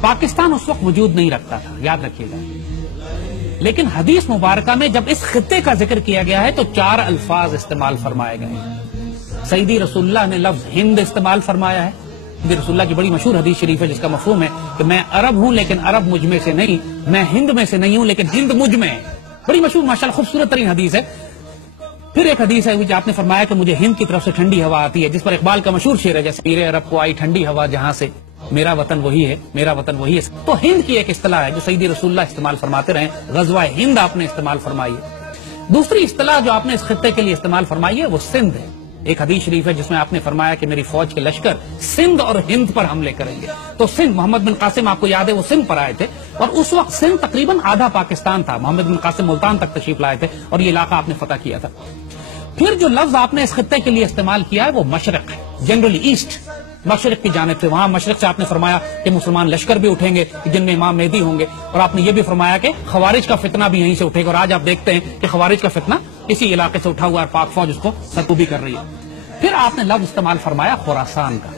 پاکستان اس وقت وجود نہیں رکھتا تھا، یاد رکھیے گا، لیکن حدیث مبارکہ میں جب اس خطے کا ذکر کیا گیا ہے تو 4 الفاظ استعمال فرمائے گئے ہیں۔ سیدی رسول اللہ نے لفظ ہند استعمال فرمایا ہے۔ سیدی رسول اللہ کی بڑی مشہور حدیث شریف ہے جس کا مفہوم ہے کہ میں عرب ہوں لیکن عرب مجھ میں سے نہیں، میں ہند میں سے نہیں ہوں لیکن ہند مجھ میں ہے۔ بڑی مشہور ماشاءاللہ خوبصورت ترین حدیث ہے۔ پھر ایک حدیث ہے جو آپ نے فرمایا کہ مجھے ہند کی طرف سے ٹھنڈی ہوا آتی ہے، جس پر اقبال کا مشہور شعر ہے جیسے پیر عرب کو آئی ٹھنڈی ہوا جہاں سے، میرا وطن وہی ہے، میرا وطن وہی ہے۔ تو ہند کی ایک اصطلاح ہے جو سیدی رسول اللہ استعمال فرماتے رہے، غزوہ ہند آپ نے استعمال فرمائی ہے۔ دوسری اصطلاح جو آپ نے اس خطے کے لیے استعمال فرمائی ہے وہ سندھ ہے۔ ایک حدیث شریف ہے جس میں آپ نے فرمایا کہ میری فوج کے لشکر سندھ اور ہند پر حملے کریں گے۔ تو سندھ، محمد بن قاسم آپ کو یاد ہے وہ سندھ پر آئے تھے اور اس وقت سندھ تقریباً آدھا پاکستان تھا۔ محمد بن قاسم ملتان تک تشریف لائے تھے اور یہ علاقہ آپ نے فتح کیا تھا۔ پھر جو لفظ آپ نے اس خطے کے لیے استعمال کیا ہے وہ مشرق ہے، جنرلی ایسٹ، مشرق کی جانب سے۔ وہاں مشرق سے آپ نے فرمایا کہ مسلمان لشکر بھی اٹھیں گے جن میں امام مہدی ہوں گے، اور آپ نے یہ بھی فرمایا کہ خوارج کا فتنہ بھی یہیں سے اٹھے گا، اور آج آپ دیکھتے ہیں کہ خوارج کا فتنہ اسی علاقے سے اٹھا ہوا ہے اور پاک فوج اس کو سرکوبی کر رہی ہے۔ پھر آپ نے لفظ استعمال فرمایا خراسان کا۔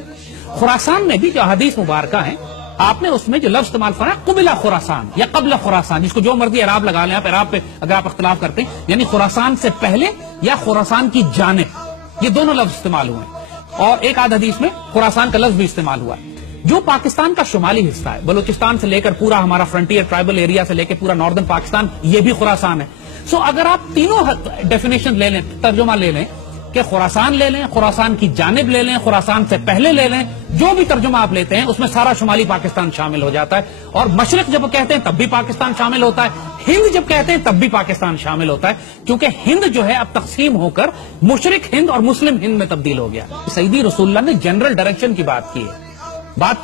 خراسان میں بھی جو حدیث مبارکہ ہیں آپ نے اس میں جو لفظ استعمال فرمایا قبلہ خراسان یا قبل خراسان، جس کو جو مرضی اعراب لگا لیں آپ، اعراب پہ اگر آپ اختلاف کرتے ہیں، یعنی خراسان سے پہلے یا خراسان کی جانب، یہ دونوں لفظ استعمال ہوئے ہیں۔ اور ایک آدھ حدیث میں خراسان کا لفظ بھی استعمال ہوا ہے۔ جو پاکستان کا شمالی حصہ ہے، بلوچستان سے لے کر پورا ہمارا فرنٹیئر ٹرائبل ایریا سے لے کے پورا ناردرن پاکستان، یہ بھی خراسان ہے۔ سو اگر آپ تینوں ڈیفینیشن لے لیں، ترجمہ لے لیں کہ خراسان لے لیں، خراسان کی جانب لے لیں، خراسان سے پہلے لے لیں، جو بھی ترجمہ آپ لیتے ہیں اس میں سارا شمالی پاکستان شامل ہو جاتا ہے۔ اور مشرق جب کہتے ہیں تب بھی پاکستان شامل ہوتا ہے، ہند جب کہتے ہیں تب بھی پاکستان شامل ہوتا ہے، کیونکہ ہند جو ہے اب تقسیم ہو کر مشرق ہند اور مسلم ہند میں تبدیل ہو گیا۔ سیدی رسول اللہ نے جنرل ڈائریکشن کی بات کی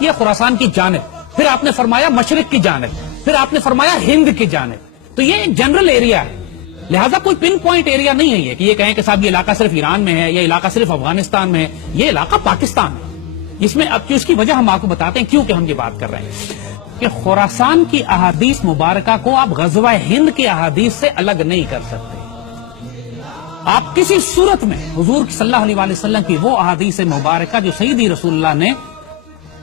ہے خراسان کی جانب، پھر آپ نے فرمایا مشرق کی جانب، پھر آپ نے فرمایا ہند کی جانب۔ تو یہ ایک جنرل ایریا ہے، لہذا کوئی پن پوائنٹ ایریا نہیں ہے یہ کہ یہ کہیں کہ صاحب یہ علاقہ صرف ایران میں ہے، یہ علاقہ صرف افغانستان میں ہے، یہ علاقہ پاکستان ہے۔ اس میں اب اس کی وجہ ہم آپ کو بتاتے ہیں کیوں کہ ہم یہ بات کر رہے ہیں کہ خراسان کی احادیث مبارکہ کو آپ غزوہ ہند کی احادیث سے الگ نہیں کر سکتے۔ آپ کسی صورت میں حضور صلی اللہ علیہ وآلہ وسلم کی وہ احادیث مبارکہ جو سیدی رسول اللہ نے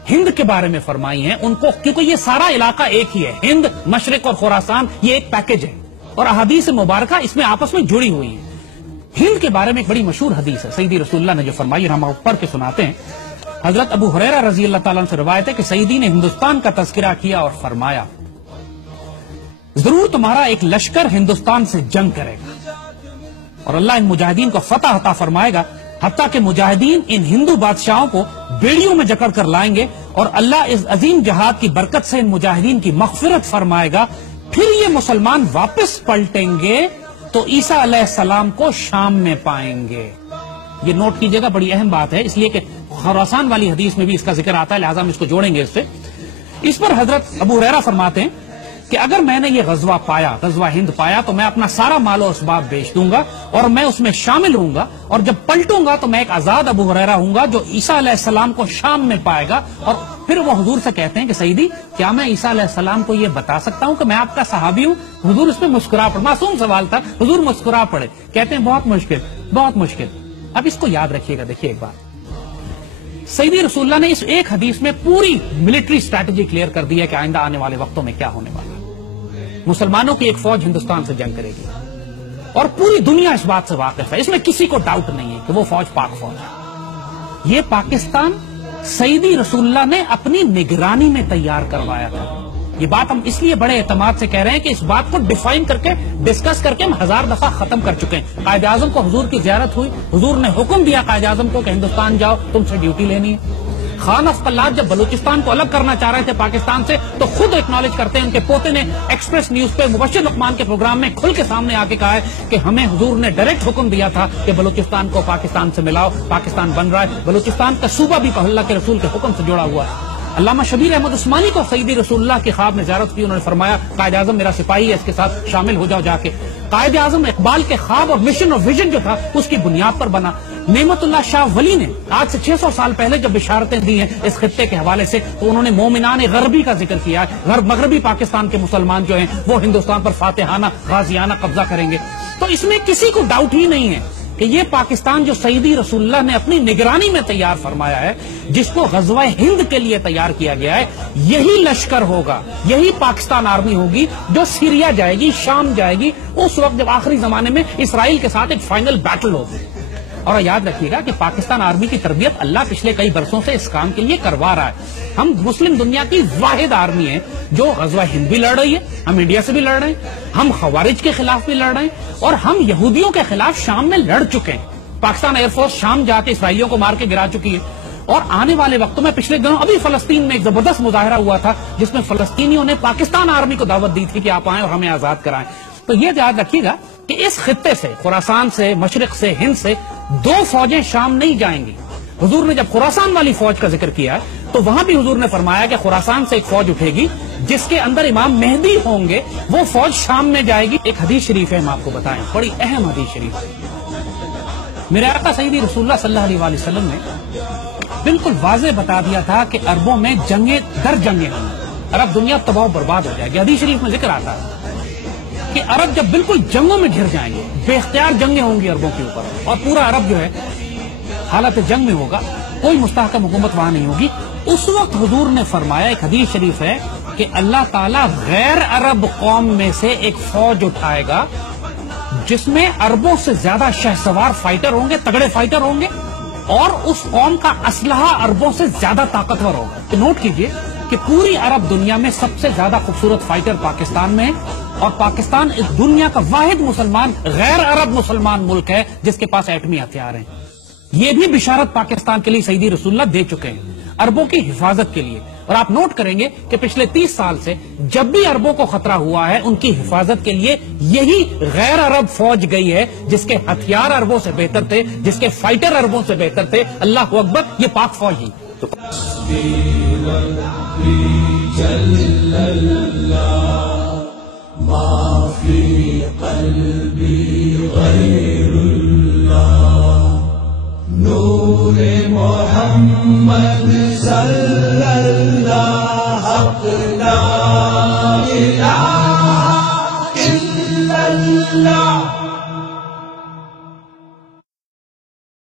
ہند کے بارے میں فرمائی ہیں ان کو، کیونکہ یہ سارا علاقہ ایک ہی ہے، ہند، مشرق اور خراسان یہ ایک پیکج ہے اور احادیث مبارکہ اس میں آپس میں جڑی ہوئی ہیں۔ ہند کے بارے میں ایک بڑی مشہور حدیث ہے سیدی رسول اللہ نے جو فرمائی، ہم پڑھ کے سناتے ہیں۔ حضرت ابو ہریرہ رضی اللہ تعالیٰ عنہ سے روایت ہے کہ سیدی نے ہندوستان کا تذکرہ کیا اور فرمایا ضرور تمہارا ایک لشکر ہندوستان سے جنگ کرے گا اور اللہ ان مجاہدین کو فتح عطا فرمائے گا، حتیٰ کہ مجاہدین ان ہندو بادشاہوں کو بیڑیوں میں جکڑ کر لائیں گے اور اللہ اس عظیم جہاد کی برکت سے ان مجاہدین کی مغفرت فرمائے گا۔ پھر یہ مسلمان واپس پلٹیں گے تو عیسیٰ علیہ السلام کو شام میں پائیں گے۔ یہ نوٹ کیجئے گا، بڑی اہم بات ہے، اس لیے کہ خراسان والی حدیث میں بھی اس کا ذکر آتا ہے، لہذا ہم اس کو جوڑیں گے اس سے۔ اس پر حضرت ابو ہریرہ فرماتے ہیں کہ اگر میں نے یہ غزوہ پایا، غزوہ ہند پایا، تو میں اپنا سارا مال و اسباب بیچ دوں گا اور میں اس میں شامل ہوں گا، اور جب پلٹوں گا تو میں ایک آزاد ابو ہریرہ ہوں گا جو عیسیٰ علیہ السلام کو شام میں پائے گا۔ اور پھر وہ حضور سے کہتے ہیں کہ سیدی کیا میں عیسیٰ علیہ السلام کو یہ بتا سکتا ہوں کہ میں آپ کا صحابی ہوں؟ حضور اس میں مسکرا پڑے، معصوم سوال تھا، حضور مسکرا پڑے، کہتے ہیں بہت مشکل، بہت مشکل۔ اب اس کو یاد رکھیے گا، دیکھیے ایک بات، سیدی رسول اللہ نے اس ایک حدیث میں پوری ملٹری سٹریٹجی کلیئر کر دی ہے کہ آئندہ آنے والے وقتوں میں کیا ہونے والا ہے۔ مسلمانوں کی ایک فوج ہندوستان سے جنگ کرے گی اور پوری دنیا اس بات سے واقف ہے، اس میں کسی کو ڈاؤٹ نہیں ہے کہ وہ فوج پاک فوج ہے۔ یہ پاکستان سیدی رسول اللہ نے اپنی نگرانی میں تیار کروایا تھا۔ یہ بات ہم اس لیے بڑے اعتماد سے کہہ رہے ہیں کہ اس بات کو ڈیفائن کر کے، ڈسکس کر کے ہم 1000 دفعہ ختم کر چکے ہیں۔ قائد اعظم کو حضور کی زیارت ہوئی، حضور نے حکم دیا قائد اعظم کو کہ ہندوستان جاؤ، تم سے ڈیوٹی لینی ہے۔ خان اف قلات جب بلوچستان کو الگ کرنا چاہ رہے تھے پاکستان سے تو خود ایکنالج کرتے ہیں، ان کے پوتے نے ایکسپریس نیوز پہ مبشر لقمان کے پروگرام میں کھل کے سامنے آ کے کہا ہے کہ ہمیں حضور نے ڈائریکٹ حکم دیا تھا کہ بلوچستان کو پاکستان سے ملاؤ، پاکستان بن رہا ہے، بلوچستان کا صوبہ بھی اللہ کے رسول کے حکم سے جڑا ہوا ہے۔ علامہ شبیر احمد عثمانی کو سیدی رسول اللہ کے خواب میں زیارت کی، انہوں نے فرمایا قائد اعظم میرا سپاہی ہے، اس کے ساتھ شامل ہو جاؤ جا کے۔ قائد اعظم اقبال کے خواب اور مشن اور ویژن جو تھا اس کی بنیاد پر بنا۔ نعمت اللہ شاہ ولی نے آج سے 600 سال پہلے جب بشارتیں دی ہیں اس خطے کے حوالے سے تو انہوں نے مومنان غربی کا ذکر کیا ہے، مغربی پاکستان کے مسلمان جو ہیں وہ ہندوستان پر فاتحانہ غازیانہ قبضہ کریں گے۔ تو اس میں کسی کو ڈاؤٹ ہی نہیں ہے کہ یہ پاکستان جو سیدی رسول اللہ نے اپنی نگرانی میں تیار فرمایا ہے، جس کو غزوہ ہند کے لیے تیار کیا گیا ہے، یہی لشکر ہوگا، یہی پاکستان آرمی ہوگی جو سیریا جائے گی، شام جائے گی، اس وقت جب آخری زمانے میں اسرائیل کے ساتھ ایک فائنل بیٹل ہوگی۔ اور یاد رکھیے گا کہ پاکستان آرمی کی تربیت اللہ پچھلے کئی برسوں سے اس کام کے لیے کروا رہا ہے۔ ہم مسلم دنیا کی واحد آرمی ہے جو غزوہ ہند بھی لڑ رہی ہے، ہم انڈیا سے بھی لڑ رہے ہیں، ہم خوارج کے خلاف بھی لڑ رہے ہیں، اور ہم یہودیوں کے خلاف شام میں لڑ چکے ہیں۔ پاکستان ایئر فورس شام جا کے اسرائیلیوں کو مار کے گرا چکی ہے، اور آنے والے وقتوں میں پچھلے دنوں ابھی فلسطین میں ایک زبردست مظاہرہ ہوا تھا جس میں فلسطینیوں نے پاکستان آرمی کو دعوت دی تھی کہ آپ آئیں اور ہمیں آزاد کرائیں۔ تو یہ یاد رکھیے گا کہ اس خطے سے، خراسان سے، مشرق سے، ہند سے 2 فوجیں شام نہیں جائیں گی۔ حضور نے جب خراسان والی فوج کا ذکر کیا تو وہاں بھی حضور نے فرمایا کہ خراسان سے ایک فوج اٹھے گی جس کے اندر امام مہدی ہوں گے، وہ فوج شام میں جائے گی۔ ایک حدیث شریف ہے، ہم آپ کو بتائیں، بڑی اہم حدیث شریف ہے۔ میرے آقا سیدی رسول اللہ صلی اللہ علیہ وسلم نے بالکل واضح بتا دیا تھا کہ عربوں میں جنگیں در جنگیں ہوں، عرب دنیا تباہ و برباد ہو جائے گی۔ حدیث شریف میں ذکر آتا ہے کہ عرب جب بالکل جنگوں میں گھر جائیں گے، بے اختیار جنگیں ہوں گی عربوں کے اوپر، اور پورا عرب جو ہے حالت جنگ میں ہوگا، کوئی مستحکم حکومت وہاں نہیں ہوگی، اس وقت حضور نے فرمایا، ایک حدیث شریف ہے کہ اللہ تعالیٰ غیر عرب قوم میں سے ایک فوج اٹھائے گا جس میں عربوں سے زیادہ شہسوار فائٹر ہوں گے، تگڑے فائٹر ہوں گے، اور اس قوم کا اسلحہ عربوں سے زیادہ طاقتور ہوگا۔ تو نوٹ کیجئے کہ پوری عرب دنیا میں سب سے زیادہ خوبصورت فائٹر پاکستان میں ہے، اور پاکستان اس دنیا کا واحد مسلمان غیر عرب مسلمان ملک ہے جس کے پاس ایٹمی ہتھیار ہیں۔ یہ بھی بشارت پاکستان کے لیے سیدی رسول اللہ دے چکے ہیں، عربوں کی حفاظت کے لیے۔ اور آپ نوٹ کریں گے کہ پچھلے 30 سال سے جب بھی عربوں کو خطرہ ہوا ہے، ان کی حفاظت کے لیے یہی غیر عرب فوج گئی ہے جس کے ہتھیار عربوں سے بہتر تھے، جس کے فائٹر عربوں سے بہتر تھے۔ اللہ اکبر، یہ پاک فوج ہی۔ ما فی قلبی غیر اللہ، نور محمد صلی اللہ حق لا الہ